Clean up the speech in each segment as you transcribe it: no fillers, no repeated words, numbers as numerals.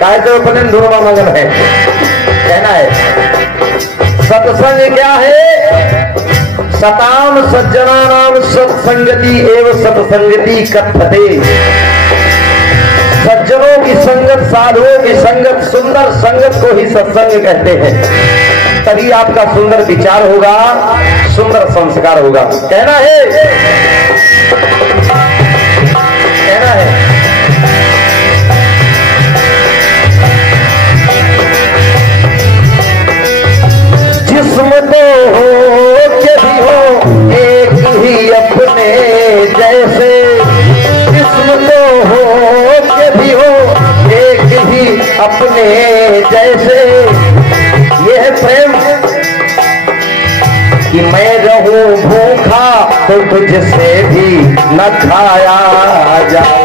काय तो अपने धुरमा मगन है। कहना है सत्संग क्या है? सताम सज्जना नाम सत्संगति एवं सत्संगति कथते। सज्जनों की संगत, साधुओं की संगत, सुंदर संगत को ही सत्संग कहते हैं। तभी आपका सुंदर विचार होगा, सुंदर संस्कार होगा। कहना है, कहना है जिस्म तो हो के भी हो एक ही अपने जैसे, जिस्म तो हो के भी हो एक ही अपने जैसे। यह प्रेम कि मैं रहूं भूखा तो तुझसे भी न खाया जाए,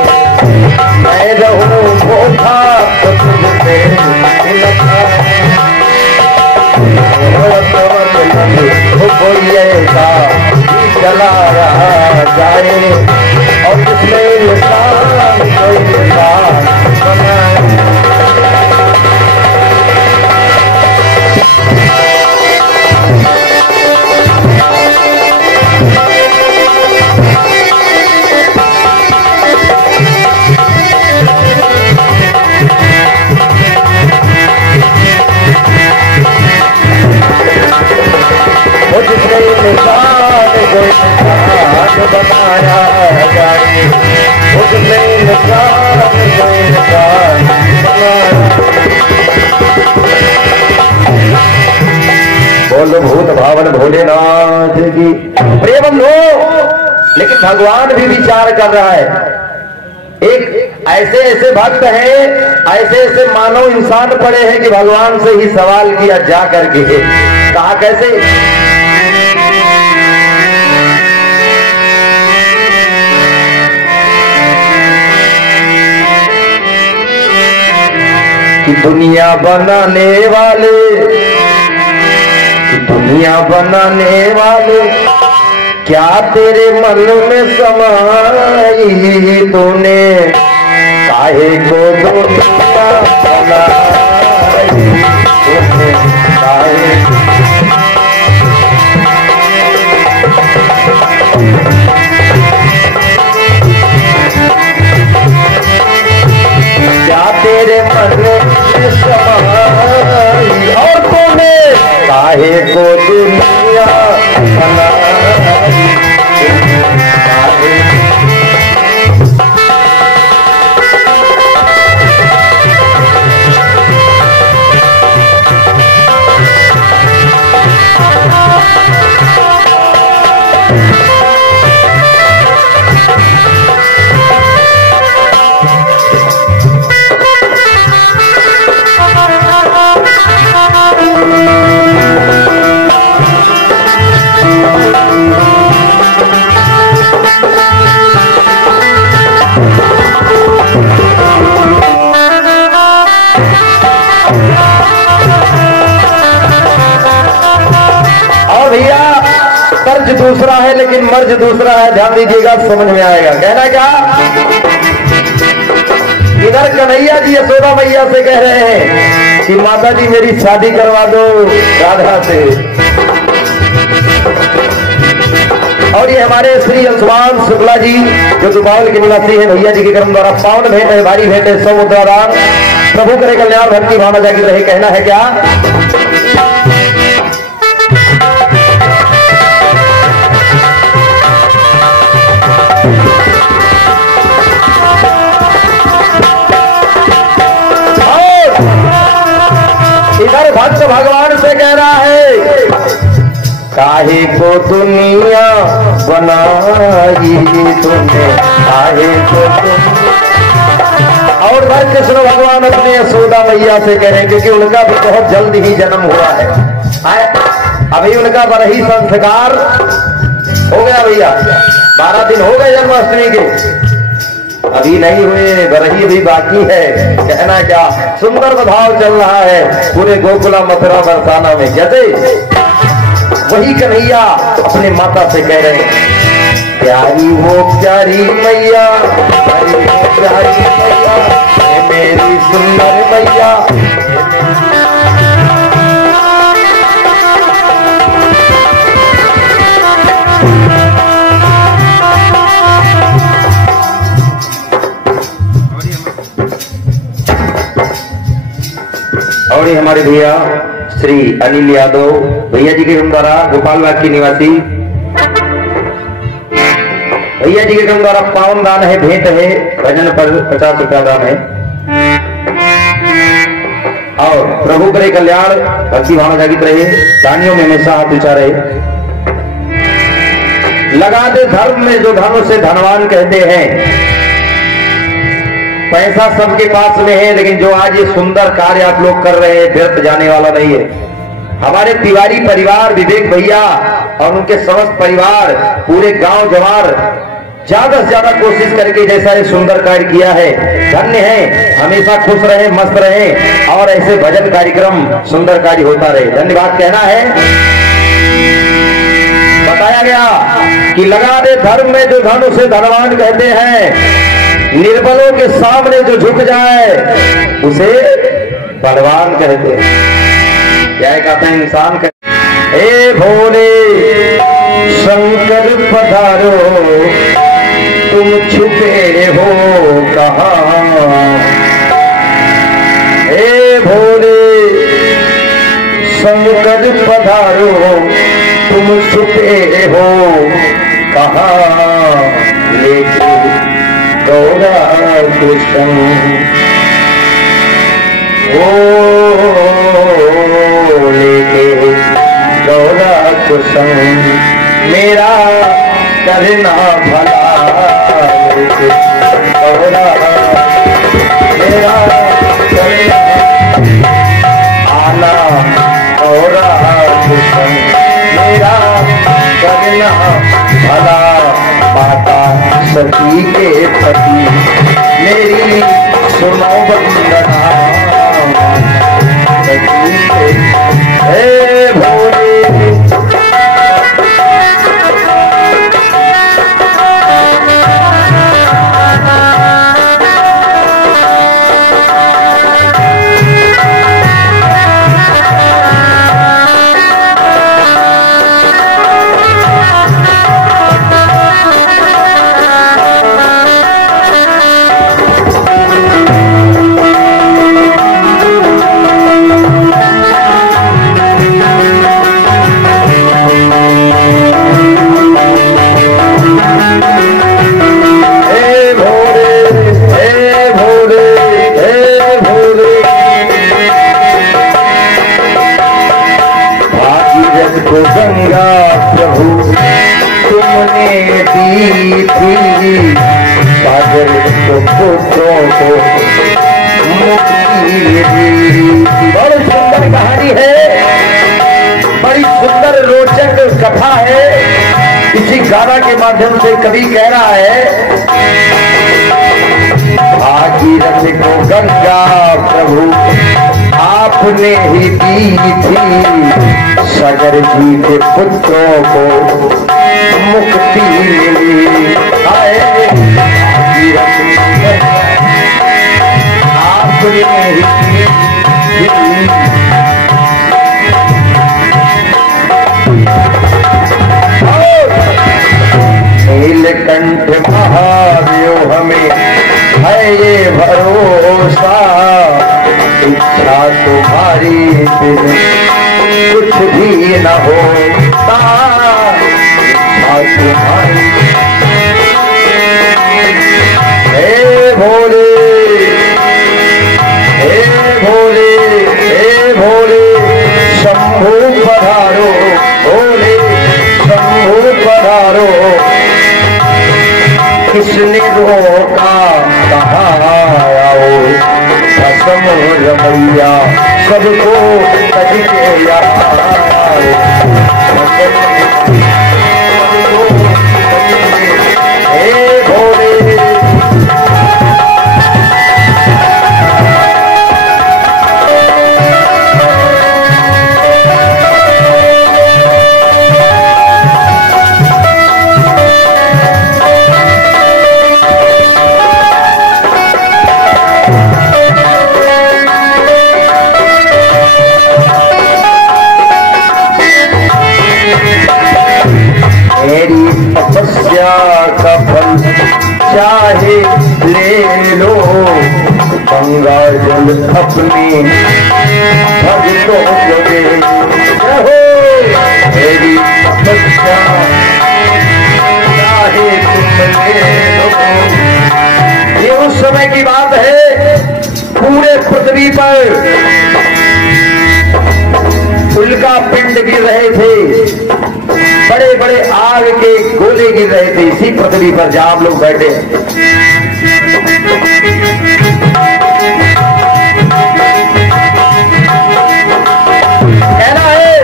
मैं रहूं भूखा तो तुझसे भी न खाया कोई ऐसा चलाया जाए और जिसमें इंसान कोई इंसान बनाए। बनाया जाए उसमें बोलो भूत भावन भोलेनाथ की प्रेम हो। लेकिन भगवान भी विचार कर रहा है। एक ऐसे ऐसे भक्त हैं, ऐसे ऐसे मानव इंसान पड़े हैं कि भगवान से ही सवाल किया जा करके, कहा कैसे कि दुनिया बनाने वाले, कि दुनिया बनाने वाले क्या तेरे मन में समाई तूने, काहे को दुनिया बनाई तूने, काहे क्या तेरे मन में समाई और तूने काहे को दुनिया बनाई। दूसरा है लेकिन मर्ज दूसरा है, ध्यान दीजिएगा, समझ में आएगा। कहना क्या, इधर कन्हैया जी यशोदा मैया से कह रहे हैं कि माता जी मेरी शादी करवा दो राधा से, और ये हमारे श्री अंशुमान शुक्ला जी जो दुबावल के निवासी हैं, भैया जी के कर्म द्वारा पावन भेंट है, भारी भेंट है, 100 मुद्रा दान, प्रभु करे कल्याण, भक्ति भावना जागी रहे। कहना है क्या, इधर भक्त भगवान से कह रहा है काहे को दुनिया बनाई तूने, काहे को और इधर कृष्ण भगवान अपने यशोदा मैया से कह रहे हैं, क्योंकि उनका भी बहुत जल्द ही जन्म हुआ है, अभी उनका बरही संस्कार हो गया भैया, 12 दिन हो गए जन्माष्टमी के, अभी नहीं हुए, बरही भी बाकी है। कहना क्या, सुंदर बधाव चल रहा है पूरे गोकुला मथुरा बरसाना में। जैसे वही कन्हैया अपने माता से कह रहे हैं, प्यारी वो प्यारी मैया, प्यारी वो प्यारी मैया, मेरी सुंदर मैया। और ये हमारे भैया श्री अनिल यादव भैया जी के क्रम द्वारा गोपाल बाग की निवासी भैया जी के क्रम द्वारा पावन दान है, भेंट है, भजन पर 50 रुपया दान है। और प्रभु करे कल्याण, भक्ति भावना जागृत रहे, दानियों में हमेशा हाथ ऊंचा रहे। लगा दे धर्म में जो धनों से धनवान कहते हैं। पैसा सबके पास में है, लेकिन जो आज ये सुंदर कार्य आप लोग कर रहे हैं व्यर्थ जाने वाला नहीं है। हमारे तिवारी परिवार, विवेक भैया और उनके समस्त परिवार, पूरे गांव जवार ज्यादा से ज्यादा कोशिश करके जैसा ये सुंदर कार्य किया है, धन्य है। हमेशा खुश रहे, मस्त रहे और ऐसे भजन कार्यक्रम सुंदर कार्य होता रहे। धन्यवाद कहना है। बताया गया कि लगा दे धर्म में जो धन उसे धनवान कहते हैं। निर्बलों के सामने जो झुक जाए उसे बलवान कहते हैं। क्या कहते हैं इंसान कहते, हे भोले शंकर पधारो तुम छुपे हो कहाँ। हे भोले शंकर पधारो तुम छुपे हो कहाँ। लेके गौरा कृष्ण ओ लेके गौरा कृष्ण मेरा करना भला। लेके गौरा मेरा करना आना। गौरा कृष्ण मेरा करना भला। माता सती के पति मेरी सुनो वंदना। सती के हे भोले गंगा प्रभु तुमने दी थी। सागर को पुत्रों को मुक्ति दी। बड़ी सुंदर कहानी है, बड़ी सुंदर रोचक कथा है। इसी गाना के माध्यम से कवि कह रहा है, भागीरथ को गंगा प्रभु आपने ही दी थी। सागर जी के पुत्रों को मुक्ति मिली। आपने ही दी। नीलकंठ महादेव हमें है ये भरोसा। इच्छा तुम्हारी बिन कुछ भी न होता। इच्छा तुम्हारी हे भोले हे भोले हे भोले शंभु पधारो। भोले शंभु पधारो। किसने रोका कहाँ आओ। भस्म रमैया सबको तज के यार। हे भोले काजल अपने भक्तों को दे, हो मेरी तपस्या चाहे तुम ले लो। ये उस समय की बात है, पूरे पृथ्वी पर उल्का पिंड गिर रहे थे, बड़े बड़े आग के गोले गिर रहे थे। इसी पृथ्वी पर जहां आप लोग बैठे कहना है,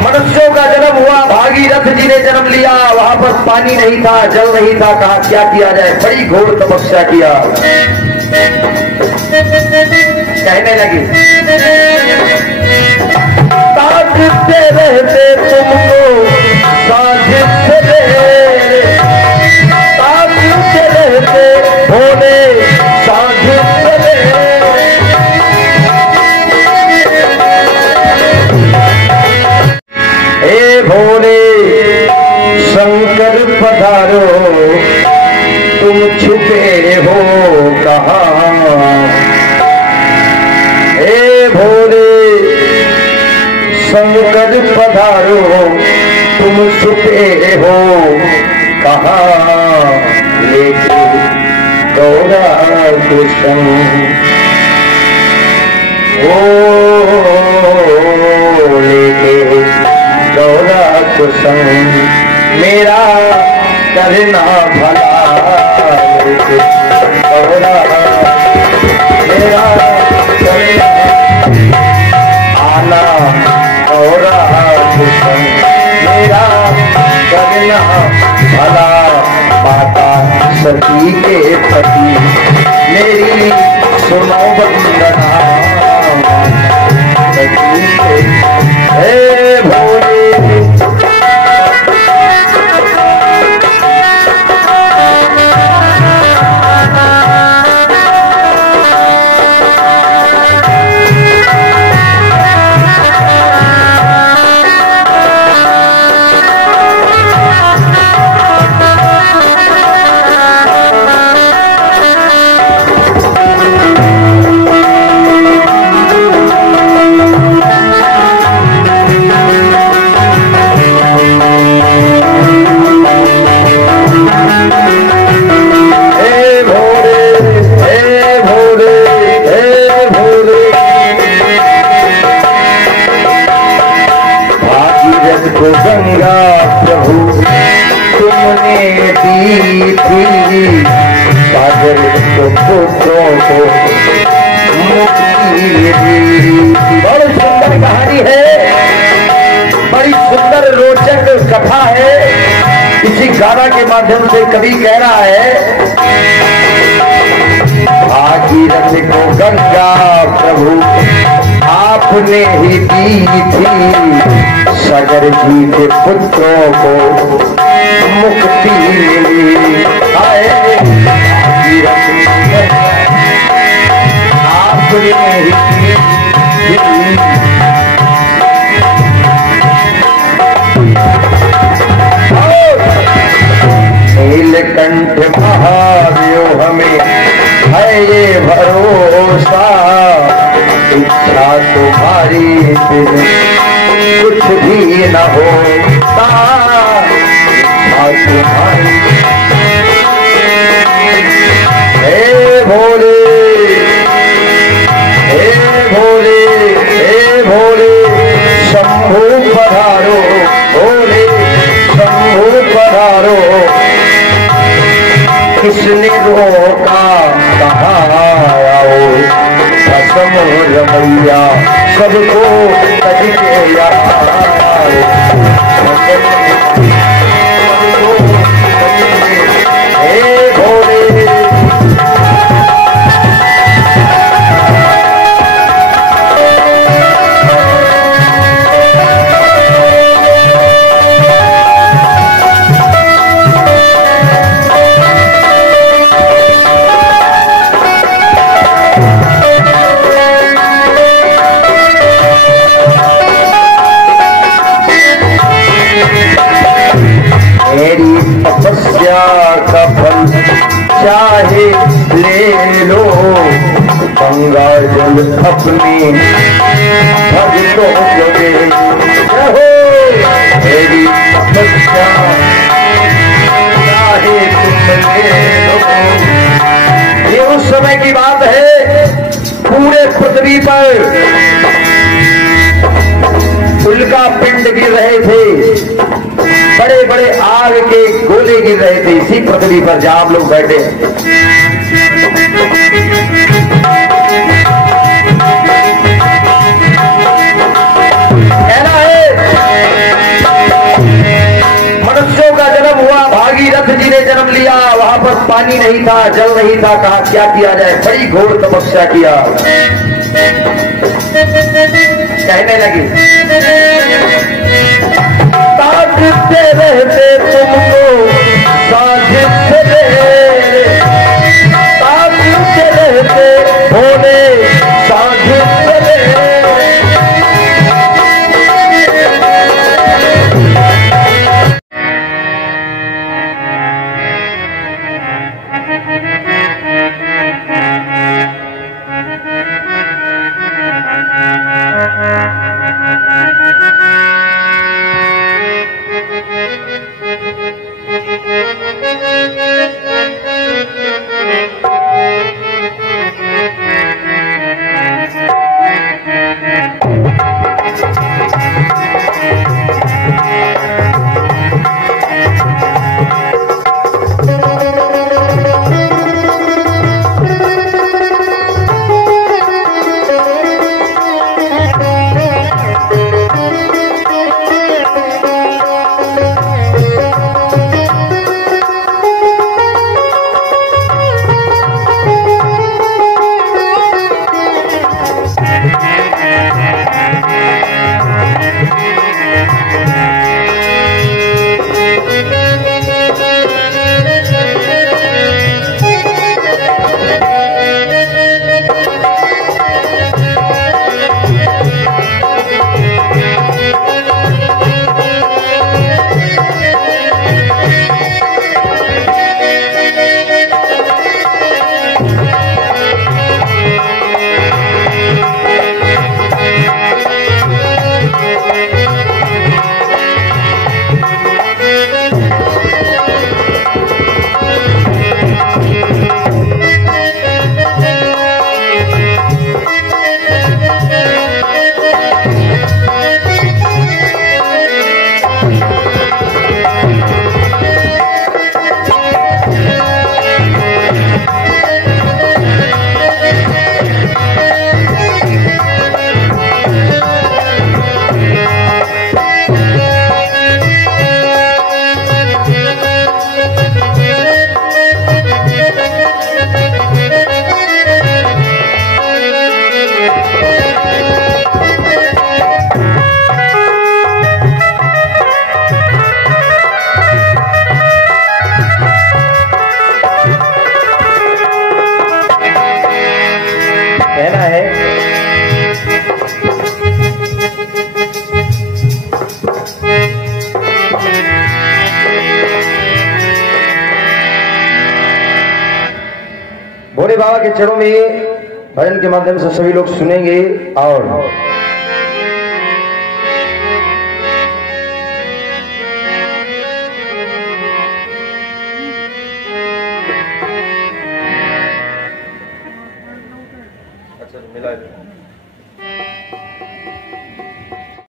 मनुष्यों का जन्म हुआ, भागीरथ जी ने जन्म लिया। वहां पर पानी नहीं था, जल नहीं था, कहा क्या किया जाए, बड़ी घोर तपस्या किया। कहने लगी, ताकते रहते तुमको साजिश रे, ताकते रहते भोले साजिश रे। हे भोले शंकर पधारो, तुम छुपे हो कहाँ। हे भोले शंकर पधारो, तुम छुपे हो कहाँ। लेके गौरा कृष्ण ओ लेके गौरा कृष्ण, मेरा करना भला। लेके गौरा मेरा करना आना, गौरा कृष्ण मेरा करना भला। माता सती के पति मेरी सुनो वंदना, सती के हे भोले। गंगा प्रभु तुमने दी थी, सागर को पुत्रों को मुक्ति दी। बड़ी सुंदर कहानी है, बड़ी सुंदर रोचक कथा है। इसी गाना के माध्यम से कवि कह रहा है, भागीरथ को गंगा प्रभु आपने ही दी थी, सागर जी के पुत्रों को मुक्ति मिली। आपने ही दी थी। नीलकंठ महादेव हमें है ये भरोसा, इच्छा तुम्हारी बिन कुछ भी न होता। इच्छा तुम्हारी हे भोले, हे भोले, हे भोले शंभु पधारो, भोले शंभु पधारो। किसने रोका कहाँ आओ, कसम रमैया सबको कज के यहाँ। हे भोले तपस्या का फल चाहे ले लो गंगा जल अपनी भक्तों को दे हो मेरी तपस्या चाहे तुम ले लो। ये उस समय की बात है, पूरे पृथ्वी पर उल्का पिंड गिर रहे थे, बड़े बड़े आग के गोले गिर रहे थे इसी पृथ्वी पर जहां आप लोग बैठे। कहना है मनुष्यों का जन्म हुआ, भागीरथ जी ने जन्म लिया, वहां पर पानी नहीं था, जल नहीं था, कहा क्या किया जाए, बड़ी घोर तपस्या किया। कहने लगी ताकते रहते तुमको साझ चले, ताकते रहते भोले साझ चले। भोले बाबा के चरणों में भजन के माध्यम से सभी लोग सुनेंगे। और अच्छा मिला